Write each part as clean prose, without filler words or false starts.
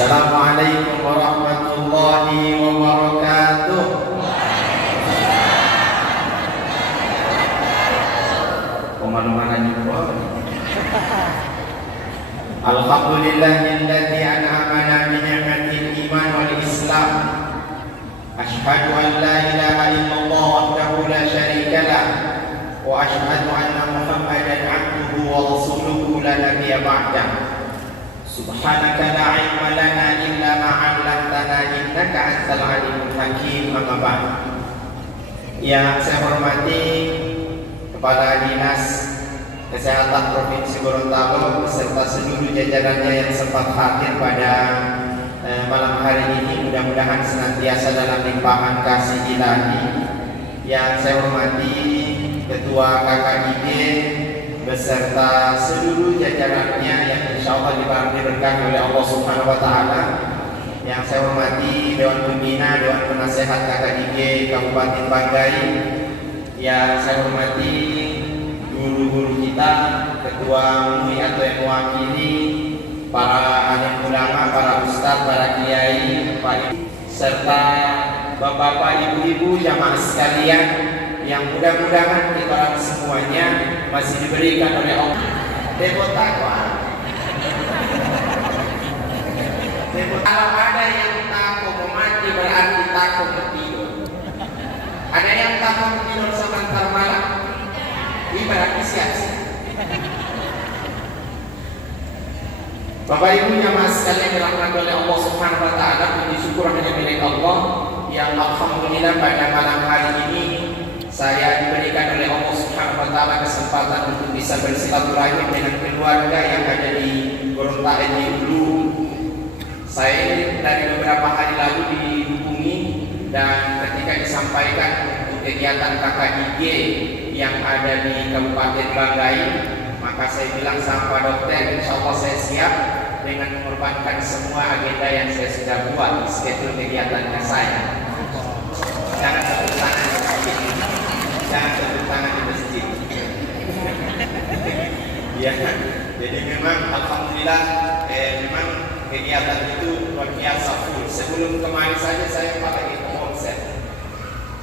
Assalamualaikum warahmatullahi wabarakatuh. Kemana-mana juga. Alhamdulillahilladzi an'amana bi ni'matil iman wal islam. Asyhadu an la ilaha illallah wahdahu la syarika lah wa asyhadu anna Muhammadan 'abduhu wa rasuluhu la nabiyya ba'dah. Subhanaka la ilma lana illa ma 'allamtana innaka antal alimul hakim. Amma ba'd. Yang saya hormati Kepala Dinas Kesehatan Provinsi Gorontalo beserta seluruh jajarannya yang sempat hadir pada malam hari ini, mudah-mudahan senantiasa dalam limpahan kasih ilahi. Yang saya hormati Ketua KKID beserta seluruh jajarannya yang insyaallah diberkahi oleh Allah Subhanahu wa taala. Yang saya hormati Dewan Pembina, Dewan Penasehat KKID Kabupaten Banggai. Yang saya hormati guru-guru kita, ketua MUI atau yang mewakili, para alim ulama, para ustadz, para kiai, serta bapak-bapak, ibu-ibu, jamaah sekalian yang mudah-mudahan kita orang semuanya masih diberikan oleh Allah debot takwa. Kalau ada yang takut mati berarti takut tidur. Ada yang takut tidur sebentar malam, ibarat sia-sia. Bapak Ibu jamaah sekalian dirahmati oleh Allah Subhanahu wa taala, puji syukur hanya milik Allah yang alhamdulillah pada malam hari ini saya diberikan oleh Allah Subhanahu wa taala kesempatan untuk bisa bersilaturahim dengan keluarga yang ada di Gorontalo dulu. Saya dari beberapa hari lalu dihubungi dan ketika disampaikan untuk kegiatan KKIG yang ada di Kabupaten Banggai, maka saya bilang sama Pak Dokter, insya Allah saya siap dengan mengorbankan semua agenda yang saya sudah buat di schedule kegiatannya saya. Jangan tepuk tangan di masjid, jangan tepuk tangan di masjid. Ya, jadi memang alhamdulillah memang kegiatan itu luar biasa full. Sebelum kemarin saja saya lagi konser.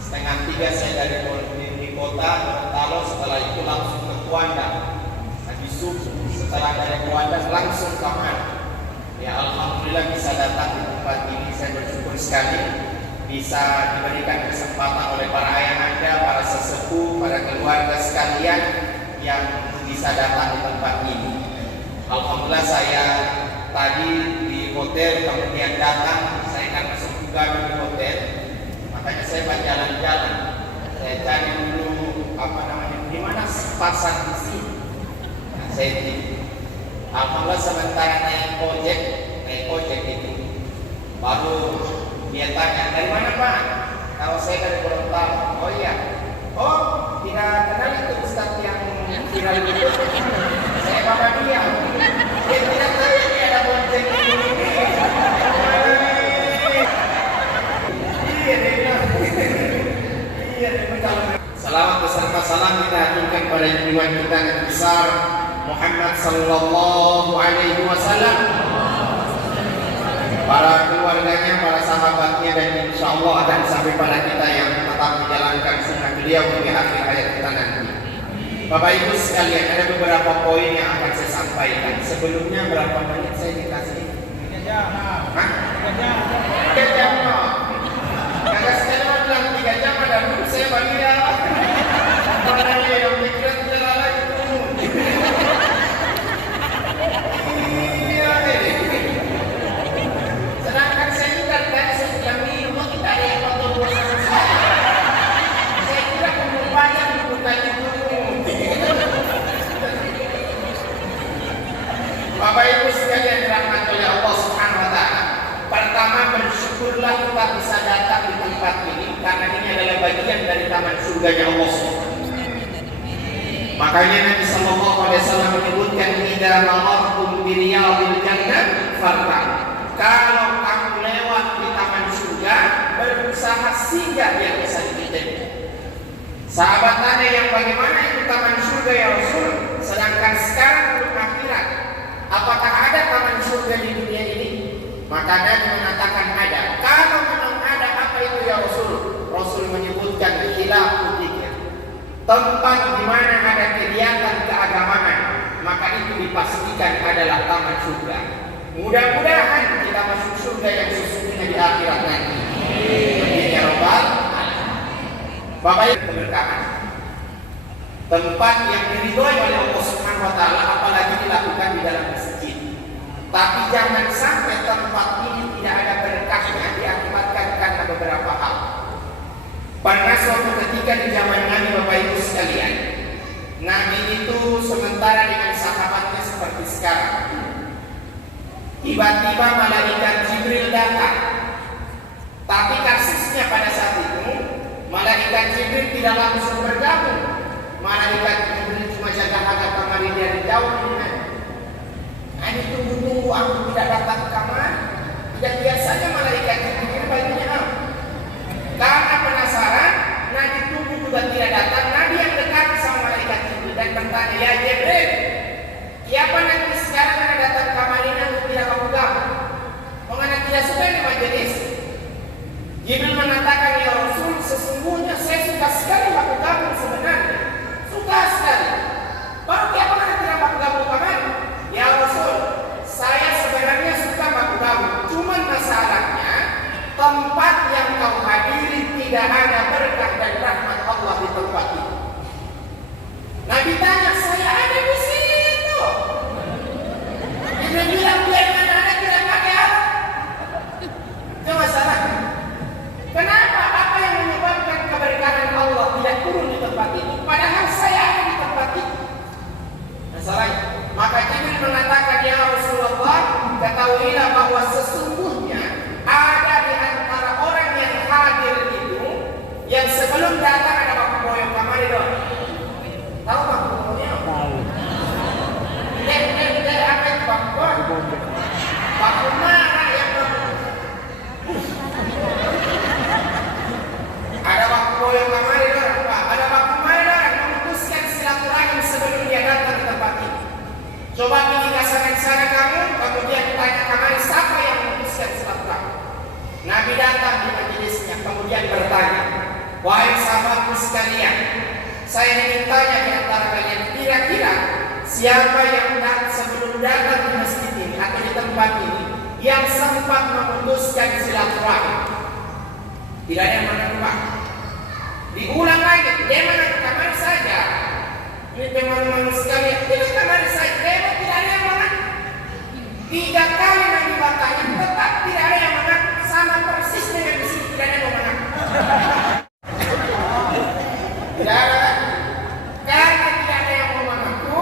2:30 saya dari kota Gorontalo, setelah itu langsung ke Kuandang. Habis subuh setelah dari Kuandang langsung ke mana? Ya alhamdulillah bisa datang di tempat ini, saya bersyukur sekali bisa diberikan kesempatan oleh para ayah anda, para sesepuh, para keluarga sekalian yang bisa datang di tempat ini. Alhamdulillah saya tadi di hotel, kemudian datang, saya kan masuk juga di hotel, makanya saya jalan-jalan. Saya cari dulu di mana pasar di sini. Nah, saya alhamdulillah sementara naik ojek itu, baru dia tanya, dari mana Pak? Kalau saya dari Gorontalo. Oh iya. Oh, tidak kenal itu Ustaz yang viral itu. Saya bapak dia. Dia tidak tahu ini ada bonceng ini. Salawat beserta salam kita haturkan pada junjungan kita yang besar Muhammad sallallahu alaihi wasallam, para keluarganya, para sahabatnya, dan insya Allah akan sampai pada kita yang tetap menjalankan sunnah beliau hingga akhir hayat kita nanti. Bapak Ibu sekalian, ada beberapa poin yang akan saya sampaikan. Sebelumnya berapa menit saya dikasih? 3 jam. Hah? 3 jam. Agak sekali bilang 3 jam, ada dulu saya bagi ya. Mana yang pikiran jelala itu? Iya ini. Sedangkan saya juga kan saya bilang ini rumah kita ada yang foto buat saya. Saya tidak membayar bukan itu. Bapak Ibu sekalian dirahmati oleh Allah Subhanahu wa taala. Pertama, bersyukurlah kita bisa datang di tempat ini karena ini adalah bagian dari taman surganya Allah Subhanahu. Makanya Nabi sallallahu alaihi wasallam menyebutkan idza marartum bi riyadil jannah farta. Kalau kamu lewat di taman surga, berusaha singgah yang bisa dipimpin. Sahabat tanya, yang bagaimana itu taman surga ya Rasul? Sedangkan sekarang belum akhirat. Apakah ada taman surga di dunia ini? Maka Maka Nabi mengatakan ada. Kalau memang ada, apa itu ya Rasul? Rasul menyebutkan khilaful dzikr, tempat di mana ada kegiatan keagamaan, maka itu dipastikan adalah taman surga. Mudah-mudahan kita masuk surga yang sesungguhnya di akhirat nanti. Amin ya rabbal alamin. Bapak Ibu keberkahan, tempat yang diridhoi oleh Allah Subhanahu wa taala, apalagi dilakukan di dalam masjid. Tapi jangan sampai tempat ini tidak ada berkahnya, diakibatkan karena beberapa hal. Pernah suatu ketika di zaman Nabi, Bapak Ibu sekalian, Nabi itu sementara dengan sahabatnya seperti sekarang. Tiba-tiba malaikat Jibril datang. Tapi kasusnya pada saat itu, malaikat Jibril tidak langsung bergabung. Malaikat Jibril cuma jaga kamar dari jauh. Ini tunggu-tunggu aku tidak datang ke kamar. Tidak biasanya malaikat Jibril bajunya apa? Karena penasaran, Nabi tunggu juga tidak datang. Nabi yang dekat sama malaikat Jibril dan bertanya, ya Jibril, siapa nanti sekarang yang datang ke kamar ini aku tidak mau gabung? Mengenai tidak suka di majelis. Jibril mengatakan, ya Rasul, sesungguhnya saya suka sekali aku gabung sebenarnya. Suka sekali. Baru siapa yang tidak mau gabung kamar? Ya Rasul, saya sebenarnya suka aku gabung. Cuman masalahnya, tempat yang kau hadiri tidak ada berkah dan rahmat Allah di tempat itu. Nabi tanya, saya ada di situ. Dia bilang, biar mana ada tidak pakai apa? Itu masalahnya. Kenapa? Apa yang menyebabkan keberkahan Allah tidak turun di tempat itu? Padahal saya ada di tempat itu. Masalahnya. Maka Jibril mengatakan, ya Rasulullah, ketahuilah bahwa sesungguhnya ada di antara orang yang hadir itu, yang sebelum datang ada waktu boyong kamar itu. Tahu waktu boyongnya? Tahu. Apa itu waktu boyong? Waktu marah yang ada waktu boyong kamar itu. Ada waktu marah memutuskan silaturahim sebelum dia datang ke tempat itu. Coba pilih sana kamu, kemudian tanya kamar siapa yang memutuskan silaturahim. Nabi datang di majelisnya, kemudian bertanya, wahai sahabatku sekalian, saya ingin tanya di antara kalian, kira-kira siapa yang sebelum datang di masjid ini atau di tempat ini yang sempat memutuskan silaturahim? Tidak ada yang menentukan. Diulang lagi, dia menentukan kamar saja. Ini teman-teman sekalian, tidak kamar saja, dia tidak ada yang menentukan. 3 kali Nabi bertanya, tetap tidak ada yang menentukan. Sama persis dengan di sini, tidak ada yang menentukan. Tidak ada. Karena tidak ada yang mau mengaku,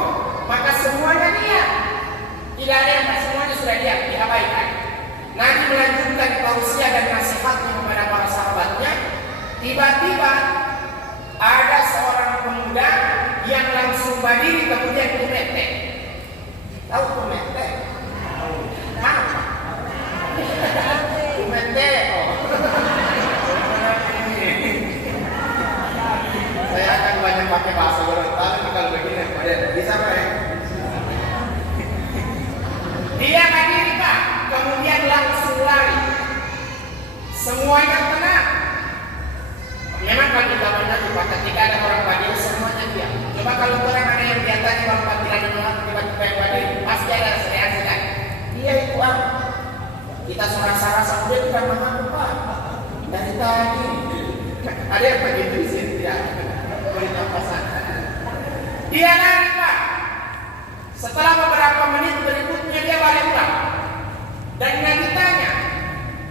maka semuanya diam. Tidak ada yang semuanya sudah diam, diabaikan. Nabi melanjutkan tausiah dan nasihatnya kepada para sahabatnya. Tiba-tiba ada seorang pemuda yang langsung berdiri kemudian kumete. Tahu kumete? Apa? Kumete. Saya akan banyak pakai bahasa Gorontalo kalau begini, bisa Pak ya? Dia berdiri Pak, kemudian langsung lari. Semuanya tenang. Memang kalau di zaman Nabi Pak, ketika ada orang berdiri semuanya diam. Coba kalau orang ada yang diatasnya orang panggilan yang mengaku tiba-tiba yang berdiri, pasti ada reaksi. Dia itu apa? Kita rasa dia tidak mengaku Pak. Dari tadi ada yang begitu di sini ya. Dia lari Pak. Setelah beberapa menit berikutnya dia balik pulang. Dan Nabi tanya,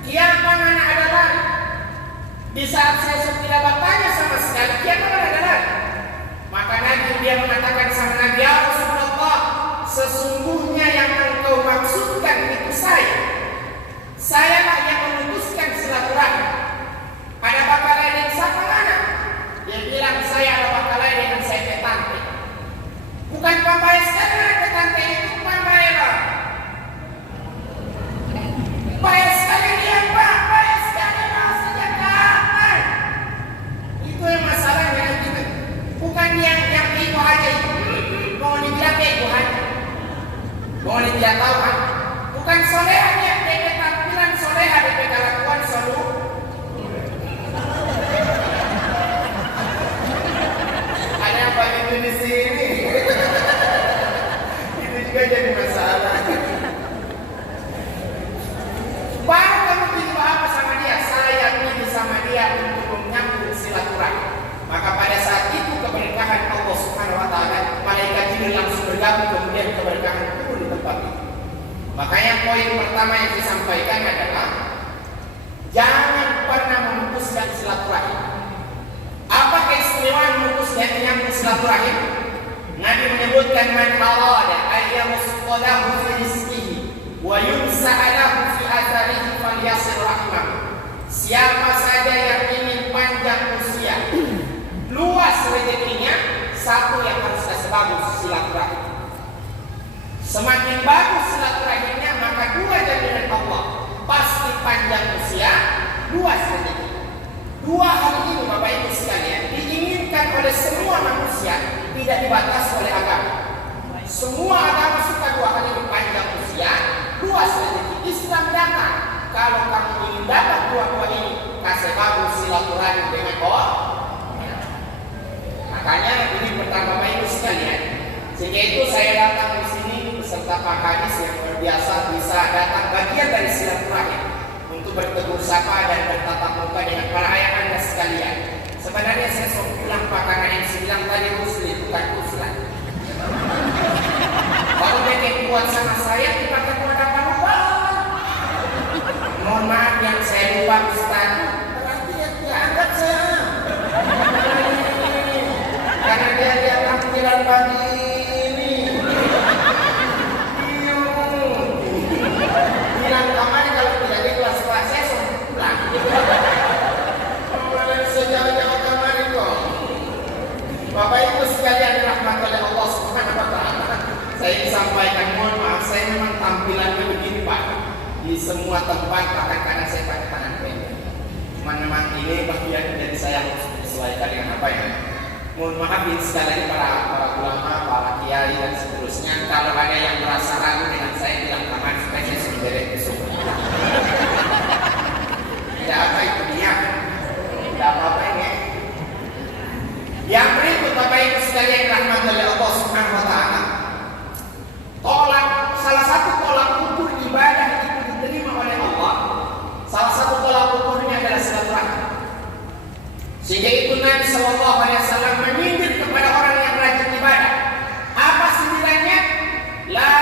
siapa mana ada lari? Di saat saya tidak bertanya sama sekali, siapa mana ada lari? Maka Nabi dia mengatakan sama Nabi, ya Rasulullah, sesungguhnya yang engkau maksudkan itu saya. Sayalah yang memutuskan silaturahim. Ada bakal lain yang siapa mana? Dia bilang saya ada bakal lain yang saya petante. Bukan pambai sekarang petante itu pambai lah. Makanya poin pertama yang disampaikan adalah jangan pernah memutuskan silaturahim. Apa keistimewaan memutus dan menyambung silaturahim? Nabi menyebutkan man arada ayyamusqalahu fi rizqihi wa yumsa'alahu fi atharihi falyasir rahimah. Siapa saja yang ingin panjang usia, luas rezekinya, satu yang harus kasih bagus silaturahim. Semakin bagus silaturahimnya, maka dua jaminan Allah, pasti panjang usia, luas rezeki. Dua hal ini Bapak Ibu sekalian diinginkan oleh semua manusia, tidak dibatasi oleh agama. Semua agama suka dua hal ini, panjang usia, luas rezeki. Islam datang, kalau kamu ingin dapat dua-dua ini, kasih bagus silaturahim dengan Allah. Makanya ini pertama Bapak Ibu sekalian. Sehingga itu saya datang di sini beserta Pak Hadis yang berbiasa bisa datang bagian dari silaturahim untuk bertegur sapa dan bertatap muka dengan para ayah anda sekalian. Sebenarnya saya sudah pulang Pak karena yang bilang tadi muslim bukan muslim. Kalau mereka buat sama saya dipakai pendapat lupa. Mohon maaf yang saya lupa Ustaz. Berarti dia anggap saya. Karena dia tampilan pagi ini. Bilang kemarin kalau tidak di kelas saya sudah pulang. Sejauh-jauh kemarin kok. Bapak Ibu sekalian dirahmati oleh Allah Subhanahu wa taala. Saya sampaikan mohon maaf, saya memang tampilannya begini Pak. Di semua tempat bahkan karena saya pakai tangan pendek. Cuman memang ini bagian dari saya harus menyesuaikan dengan apa ya. Mohon maaf ini sekali lagi para ulama, para kiai dan seterusnya. Kalau ada yang merasa ragu dengan saya bilang tangan supaya saya sudah beres. Tidak apa itu dia. Tidak apa-apa ini. Yang berikut Bapak Ibu sekalian rahmat oleh Allah Subhanahu wa taala. Salah satu tolak ukur ibadah itu diterima oleh Allah. Salah satu tolak ukurnya adalah silaturahim. Sehingga itu Nabi Sallallahu Alaihi Wasallam menyindir kepada orang yang rajin ibadah. Apa sindirannya? La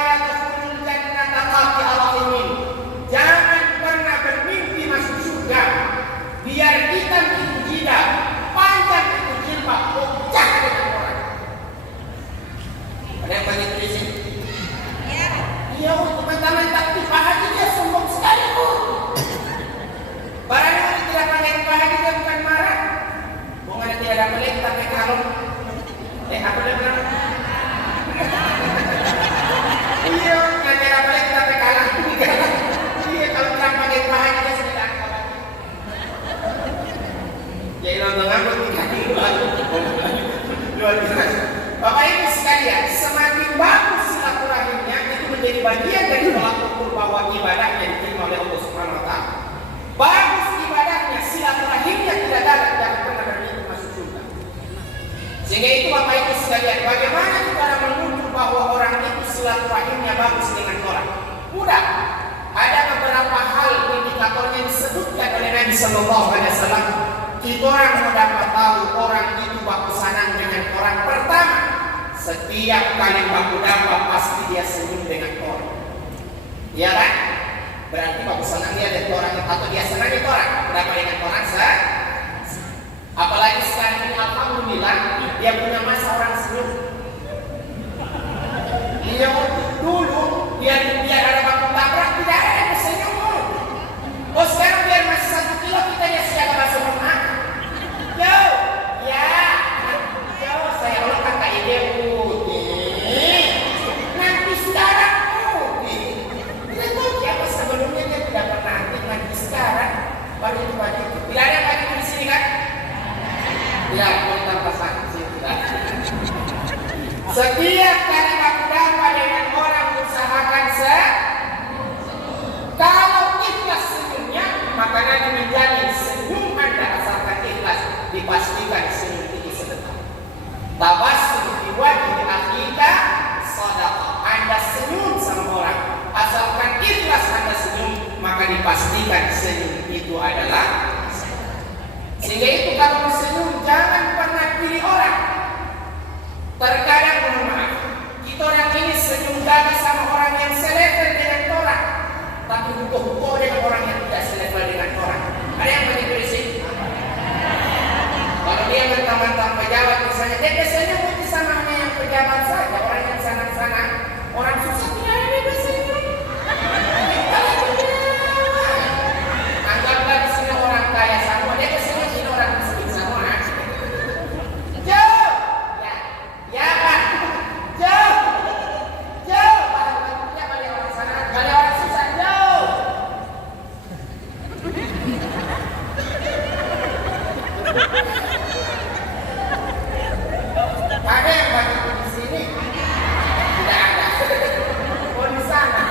yadkhulul jannata qati'ur rahimin. Jangan pernah bermimpi masuk surga. Biar kita itu jidat, panjang itu jilbab, pecah dengan orang. Ada yang banyak di sini? Iya, teman-teman tak dipahami dia sombong sekali. Barang yang tidak pakai dipahami dia bukan marah. Bukan tidak ada pelik tapi kalau apa dia bilang? Iya, nanti ada pelik tapi kalah. Iya, kalau tidak pakai dipahami dia sudah tak kalah. Ya nonton aku tidak luar biasa. Bapak Ibu sekalian, semakin bagus silaturahimnya itu menjadi bagian dari tolak ukur bahwa ibadahnya diterima oleh Allah Subhanahu wa taala. Bagus ibadahnya, silaturahimnya tidak dapat pernah bermimpi masuk surga. Sehingga itu Bapak Ibu sekalian, bagaimana kita mengukur bahwa orang itu silaturahimnya bagus dengan orang? Mudah. Ada beberapa hal indikatornya disebutkan oleh Nabi Sallallahu Alaihi Wasallam. Kita orang mau dapat tahu orang itu bakusanan dengan orang. Pertama, setiap kali baku dapat pasti dia senyum dengan orang. Iya kan? Berarti bakusanan dia dengan orang atau dia senang dengan orang. Berapa dengan orang sah? Apalagi sekarang ini alhamdulillah dia punya masa orang senyum. Dia dulu dia ada baku tabrak tidak ada yang senyum. Oh sekarang biar masih 1 kilo kita dia siaga bahasa rumah. Yo, ya, yo saya ulang kata ide putih. Nanti sekarang putih. Tidak tahu siapa sebelumnya dia tidak pernah aktif nanti sekarang. Baru itu baju. Tidak ada baju di sini kan? Tidak, boleh tambah satu. Setiap kali aku dapat dengan orang usahakan kalau ikhlas senyumnya, maka nanti menjadi senyum Anda asalkan ikhlas, dipastikan senyum itu sedekah. Tabassum fi wajhi akhika shadaqah. Anda senyum sama orang, asalkan ikhlas Anda senyum, maka dipastikan senyum itu adalah sedekah. Sehingga itu kalau bersenyum jangan pernah pilih orang. Terkadang mohon maaf, Kita orang ini senyum gagah sama orang yang selevel dengan orang, tapi hukum dengan orang yang tidak selevel dengan orang. Ada yang begitu di sini? Kalau dia mentang-mentang pejabat misalnya, dia biasanya mungkin sama hanya yang pejabat saja. Orang yang sana-sana, orang susah tidak ada biasanya. Anggaplah di sini orang kaya semua, dia biasanya sini orang miskin semua. Jauh, ya Pak, jauh, dia balik orang sana, balik orang susah jauh. Ada yang bagi di sini? Tidak ada. Oh di sana.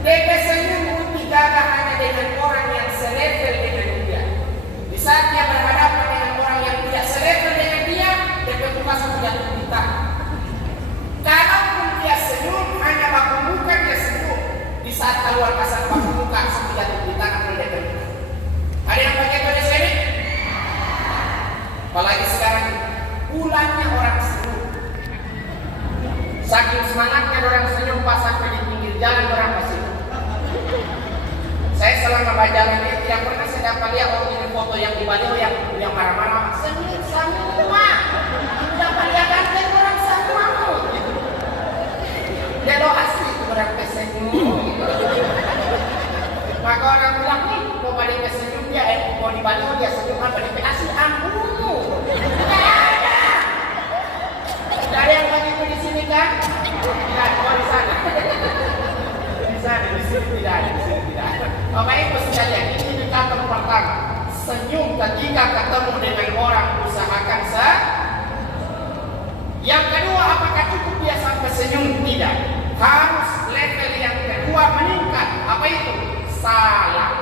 Dia biasanya mesti gagah hanya dengan orang yang selevel dengan dia. Di saat dia berhadapan dengan orang yang tidak selevel dengan dia berbuka senjata kita. Kalaupun dia senyum, hanya baku muka dia senyum. Di saat keluar kasar baku muka senjata kita akan mendekat. Ada yang begitu di sini? Apalagi sekarang bulannya orang senyum. Saking semangatnya orang senyum pas sampai di pinggir jalan orang masih. Saya selama berjalan ini tidak pernah saya dapat lihat orang ini foto yang di baliho yang marah-marah. Senyum semua. Dapat lihat ganteng orang semua. Dia lo asli itu orang kesenyum. Maka orang bilang nih mau balik kesenyum dia mau di baliho dia senyum apa di asli ampun. Tidak ada yang begitu di sini kan? Tidak ada, di sana. Di sini tidak ada, di sini tidak ada. Bapak Ibu sekalian, ini indikator pertama. Senyum ketika ketemu dengan orang, usahakan Yang kedua, apakah cukup dia sampai senyum? Tidak. Harus level yang kedua meningkat. Apa itu? Salam.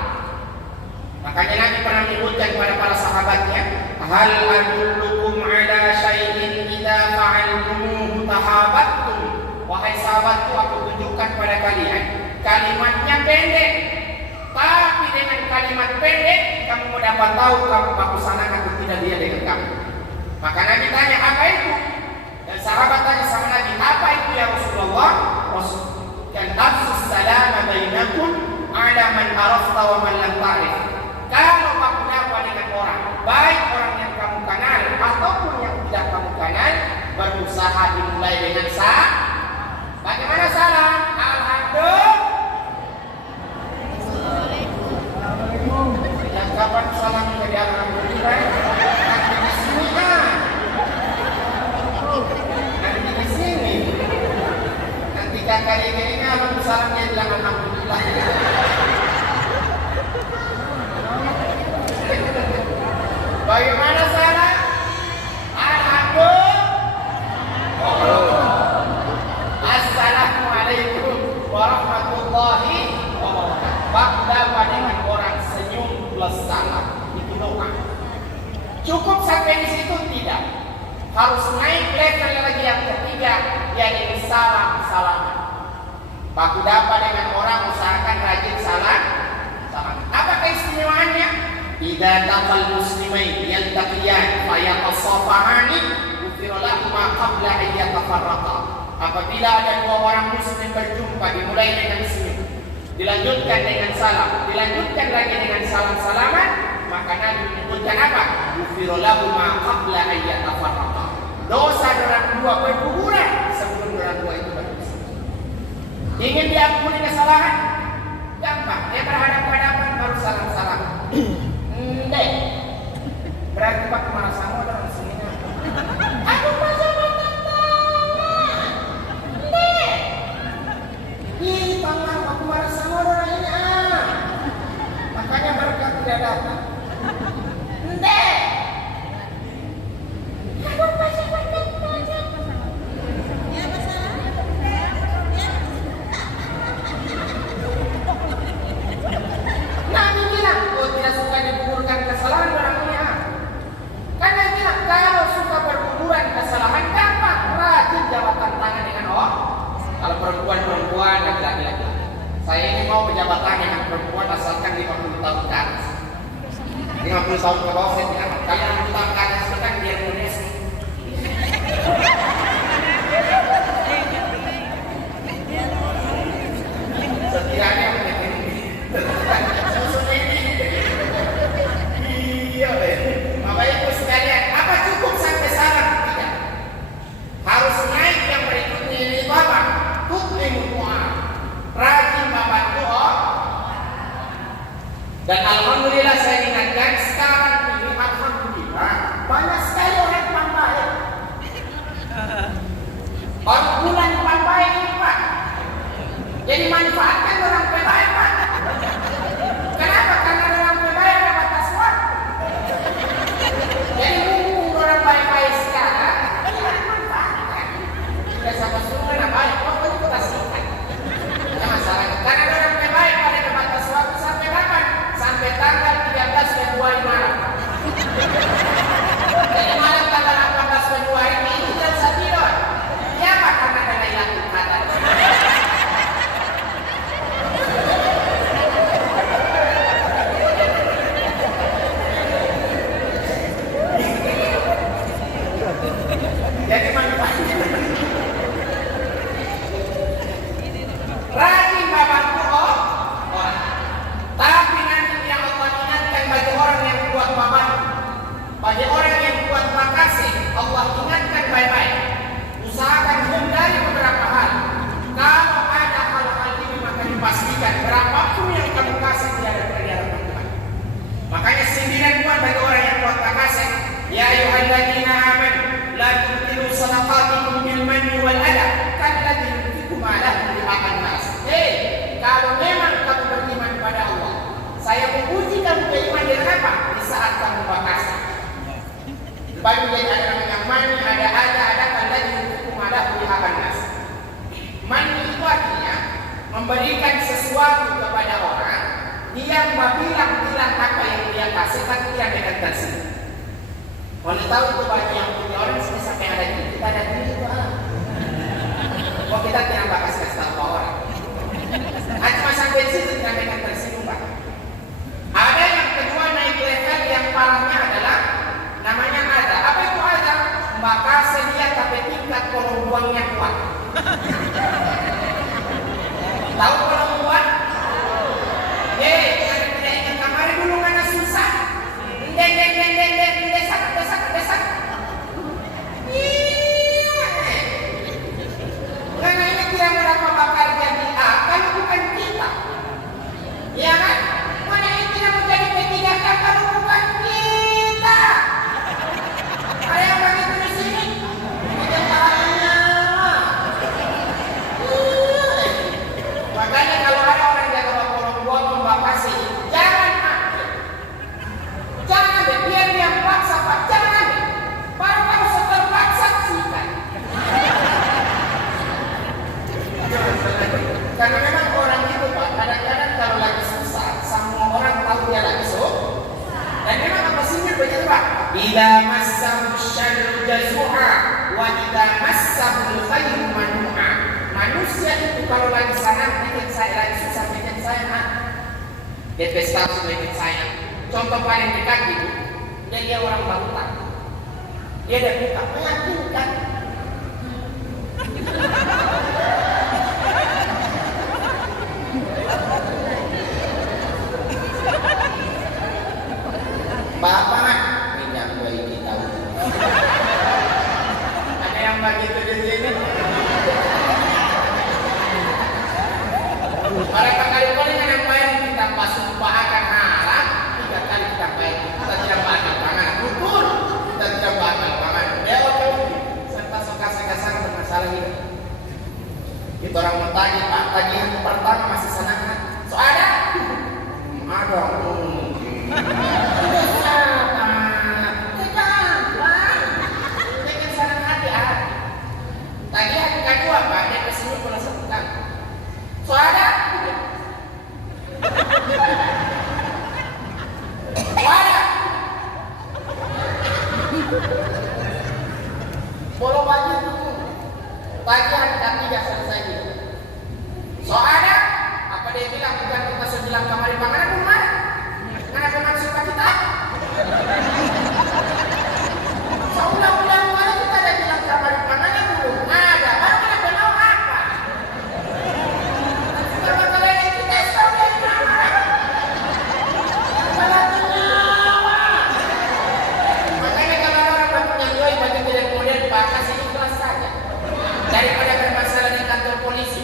Makanya Nabi pernah menyebutkan kepada para sahabatnya, hal adullukum ala syai'in idza fa'altumuhu tahabattum. Wahai sahabatku, aku tunjukkan pada kalian. Kalimatnya pendek, tapi dengan kalimat pendek kamu mau dapat tahu kamu bagus sana atau tidak dia dengan kamu. Maka Nabi tanya, apa itu? Dan sahabat tanya sama Nabi, apa itu ya Rasulullah? Dan afsus salama bainakum ala man arafta wa man lam ta'rif. Kalau kamu dapat dengan orang, baik orang yang kamu kenal ataupun yang tidak kamu kenal, berusaha dimulai dengan bagaimana salam? Alhamdulillah. Dan kapan salam menjadi alhamdulillah? Nanti di sini kan? Nanti di sini. Nanti kakak ini salamnya bilang alhamdulillah. Bagaimana salam? Alhamdulillah. Assalamualaikum warahmatullahi wabarakatuh. Bagaimana dengan orang senyum plus salam? Itu doa. Cukup sampai di situ tidak. Harus naik level lagi yang ketiga, yaitu salam. Baku dapat dengan orang, usahakan rajin salam. Apa keistimewaannya? Idza taqal muslimain yaltaqiyan fayatasafahani ghufira lahuma qabla an yatafarraqa. Apabila ada dua orang muslim berjumpa, dimulai dengan senyum, dilanjutkan dengan salam, dilanjutkan lagi dengan salam-salaman, maka Nabi menyebutkan apa? Ghufira lahuma qabla an yatafarraqa. Dosa orang dua berguguran sebelum orang dua itu berpisah. Ingin diampuni kesalahan? Gampang, dia berhadapan-hadapan baru salam-salam. Berarti Pak marah sama orang sini. Aku pasal Ih, pangang aku marah sama orang ini. Makanya berkat tidak datang. Aku pasal ya masalah. Nabi bilang, tidak suka digugurkan kesalahan orang ini. Karena bilang, kalau suka berguguran kesalahan gampang, rajin jabatan tangan dengan orang. Kalau perempuan laki-laki. Saya ini mau berjabat tangan dengan perempuan asalkan 50 tahun ke atas. 50 tahun ke bawah saya tidak. Kalau 50 tahun ke atas kan dia Indonesia. Dan alhamdulillah saya ingatkan sekarang ini alhamdulillah banyak sekali orang pambai. Orang bulan pambai ini Pak. Jadi manfaatkan orang pambai Pak. Kenapa? Karena orang pambai ada batas waktu. Jadi mumpung orang baik-baik sekarang, kita manfaatkan. Kita sama semua nak baik, pokoknya kita sikat. Tidak masalah. Karena orang pambai pada batas waktu sampai kapan? Sampai tanggal 13 Februari malam. Jadi malam tanggal 18 Februari ini tidak usah tidur. Ya Pak, karena ada Lailatul Qadar. Jadi manfaatnya rajin babakku orang. Tapi nanti yang Allah ingatkan bagi orang yang buat babak, bagi orang yang buat makasih, Allah ingatkan baik-baik. Usahakan hindari beberapa hal. Kalau ada hal-hal ini maka dipastikan berapapun yang kamu kasih tidak ada perjalanan Tuhan. Makanya 9 buat bagi orang yang buat makasih. Ya ayyuhalladzina amanu la tubtilu sadaqatikum bil manni wal adha kalladzi yunfiqu malahu ri'a'an nas. Kalau memang kamu beriman pada Allah, saya memuji kamu beriman dengan apa? Di saat kamu makasih. Baru jadi ada namanya mani, ada kalladzi yunfiqu malahu ri'a'an nas. Mani itu artinya memberikan sesuatu kepada orang, dia bilang apa yang dia kasih tapi tidak dengan tersebut. Kalau tahu itu bagi yang punya orang sampai ada di kita ada di itu kok kita tidak bakal kasih tahu orang. Cuma sampai situ tidak dengan tersinggung Pak. Ada yang kedua naik level yang parahnya adalah namanya ada. Apa itu ada? Maka sedia tapi tingkat kolom buangnya kuat. Tahu kolom buang? Yang tidak ingat kemarin dulu mana susah. Desak. Karena ini tidak berapa bakal jadi A, kalau bukan kita. Ya kan? Mana ini tidak menjadi P3K kalau bukan kita. Ada yang begitu di sini? Tidak salahnya. Makanya kalau ada orang jaga kolom buang membakasi, jangan ambil. Jangan ambil, biar dia paksa Pak. Jangan ambil. Baru setelah paksa sikat. Karena memang orang itu Pak, kadang-kadang kalau lagi susah, semua orang tahu dia lagi susah. Dan memang apa sihir begitu Pak? Idza massahu syarru jazua wa idza massahu khairu manu'a. Manusia itu kalau lagi senang bikin saya, lagi susah bikin saya dia pesta bikin saya. Contoh paling dekat gitu, dia orang Batak. Dia ada buka meyakinkan. Bapak minyak gue ini tahu. Ada yang begitu di sini. Mereka kali-kali yang main kita pasumpah akan haram, 3 kali kita main. Kita tidak bakal pangan. Betul. Kita tidak bakal pangan. Ya oke. Serta sekasar bermasalah ini. Itu orang mau tagih Pak. Tagihan pertama masih senang. So ada? Ada. Tadi hari kedua Pak, dia kesini pernah sebutan. So ada? Ada? Bolong baju dulu. Pagi hari ketiga selesai gitu. So ada? Apa dia bilang bukan kita sebilang kamari panganan rumah? Kenapa maksud kita? Ulang-ulang mana kita ada bilang kamar pangannya belum ada. Baru kenapa mau apa? Kalau kalian kita tahu dari mana? Malah nyawa. Makanya kalau orang punya doi bagi tidak kemudian bahas ini kelas saja. Daripada bermasalah di kantor polisi.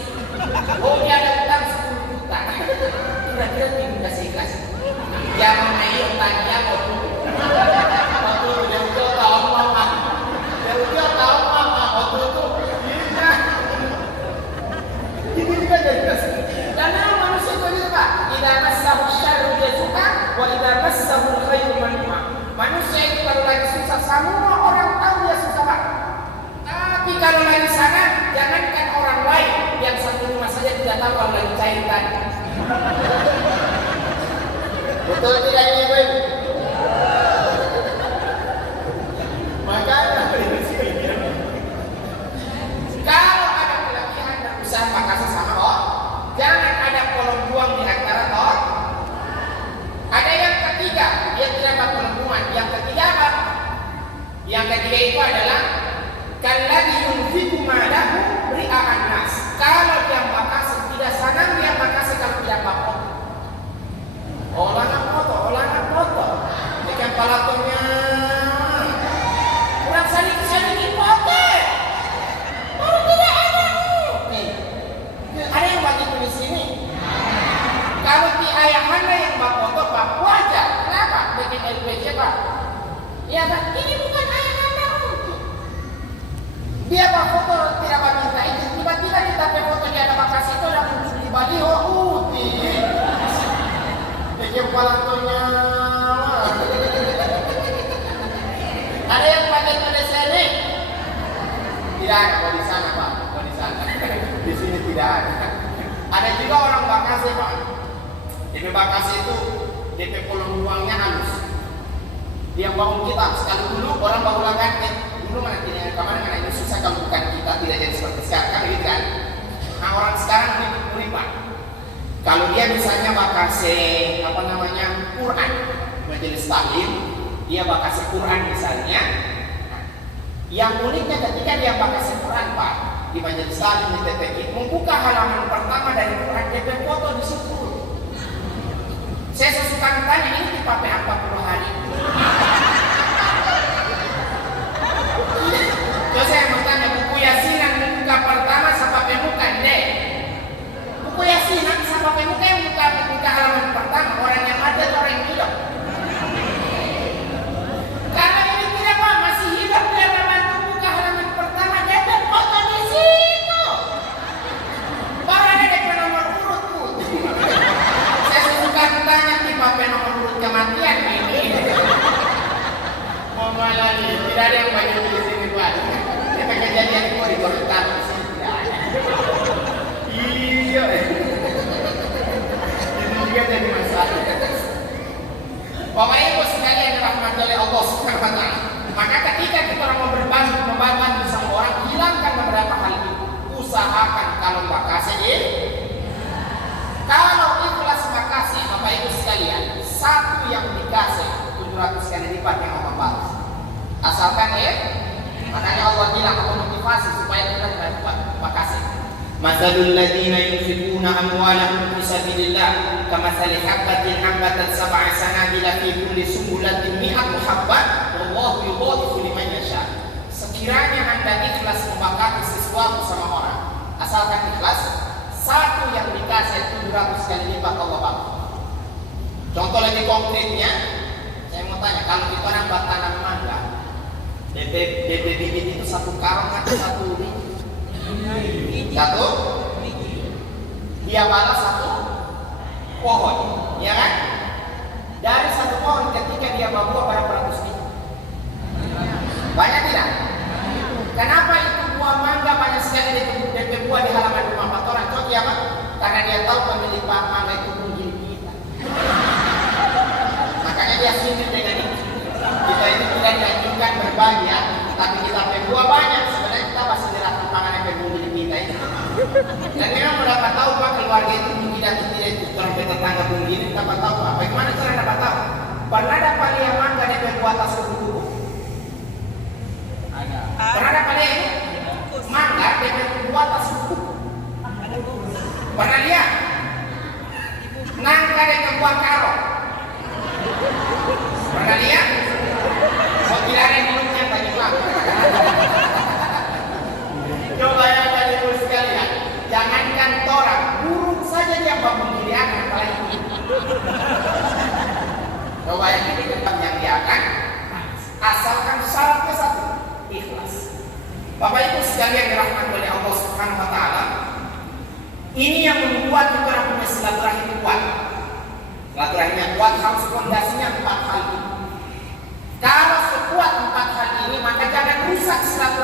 Oh dia ada utang 10 juta. Kira-kira tinggal kasih. Jangan main tanya kok. Waktu dia tahu apa. Dia tahu apa waktu itu. Ini juga jadi kasih. Karena manusia itu juga Pak. Idza massahu syarru jazua wa idza massahu khairu manua. Manusia itu kalau lagi susah semua orang tahu dia susah Pak. Tapi kalau lagi sana, jangankan orang lain yang satu rumah saja tidak tahu kalau lagi cairkan. Betul tidak ini Ibu? Makanya kalau ada kelebihan dan usaha maka sesama oh, jangan ada kolom buang di antara oh. Ada yang ketiga, dia tidak ada kolom buang. Yang ketiga apa? Yang ketiga itu adalah kalladzi yunfiqu malahu ri'a'an nas. Kalau dia makasih tidak senang dia makasih kalau tidak apa-apa. Olah foto. Ikan palatonya kurang saling foto. Baru tidak ada. Ada yang bagi di sini. Kalau di ayah anda yang foto Pak wajar. Kenapa? Bikin LPG Pak. Ya Pak, ini bukan ayah anda. Dia foto tidak minta itu. Tiba-tiba kita foto dia ada makasih itu dan di baliho. Bikin palatonya. Ada yang pakai pada sini? Tidak ada di sana Pak. Di sana. Di sini tidak ada. Ada juga orang Bakasi Pak. DP Bakasi itu DP kolom uangnya halus. Dia bangun kita sekali dulu orang bangunan dulu mana tidak kemana mana itu susah kalau bukan kita tidak jadi seperti sekarang gitu kan. Nah orang sekarang ini Pak. Kalau dia misalnya Bakasi Quran majelis taklim, dia Bakasi Quran misalnya. Nah, yang uniknya ketika dia Bakasi Quran Pak di majelis taklim di TPI membuka halaman pertama dari Quran DP foto di situ. Saya suka tanya ini dipakai 40 hari. Terus saya mau tanya buku Yasinan muka pertama sampai muka deh. Buku Yasinan sampai muka yang buka halaman pertama orang yang ada orang yang hidup. Karena ini tidak Pak masih hidup dia membantu buka halaman pertama dia foto di situ. Baru ada DP nomor urut tuh. Saya suka tanya tipe nomor urut kematian ini. Mau malah nih tidak ada yang banyak di sini Pak. Kejadian itu di komentar iya itu juga jadi masalah. Bapak Ibu sekalian dirahmati oleh Allah Subhanahu wa taala, maka ketika kita mau membantu sama orang, hilangkan beberapa hal itu. Usahakan kalau makasih kalau ikhlas makasih Bapak Ibu sekalian, satu yang dikasih 700 kali lipat yang Allah balas. Asalkan makanya Allah bilang aku motivasi supaya kita makasih. Masalul ladzina yunfiquna amwalahum fi sabilillah kamathali habbatin ambatat sab'a sanabila fi kulli sumbulatin mi'atu habbah wallahu yudha'ifu liman yasha. Sekiranya Anda ikhlas membakati sesuatu sama orang, asalkan ikhlas, satu yang dikasih 700 kali lipat Allah bagi. Contoh lebih konkretnya, saya mau tanya, kalau kita orang buat tanam mangga, DP bibit itu satu karung atau satu biji? Satu? Dia balas satu pohon, ya kan? Dari satu pohon ketika dia berbuah berapa ratus biji? Banyak tidak? Kenapa itu buah mangga banyak sekali DP buah di halaman rumah Pak orang? Contoh ya Pak? Karena dia tahu pemilik mangga itu mungkin kita. Makanya dia sindir dengan itu. Kita ini tidak dianjurkan berbagi ya, tapi kita buah banyak. Sebenarnya kita masih dirasa pangan yang pemilik kita ini. Dan memang mendapat tahu Pak keluarga itu tidak itu orang tetangga begini dapat tahu Pak. Bagaimana cara dapat tahu? Pernah dapat lihat mangga DP buah atas kuku? Pernah dapat lihat mangga DP buah atas kuku? Pernah lihat? Nangka DP buah karo? Pernah lihat? Mau tidak ada mulutnya tadi Pak. Coba yang tadi sekalian, jangankan torang, burung saja dia bangun diri anak apalagi. Ini yang membuat kita orang punya silaturahim kuat. Silaturahim yang kuat harus fondasinya 4 hal ini. Kalau sekuat 4 hal ini, maka jangan rusak silaturahim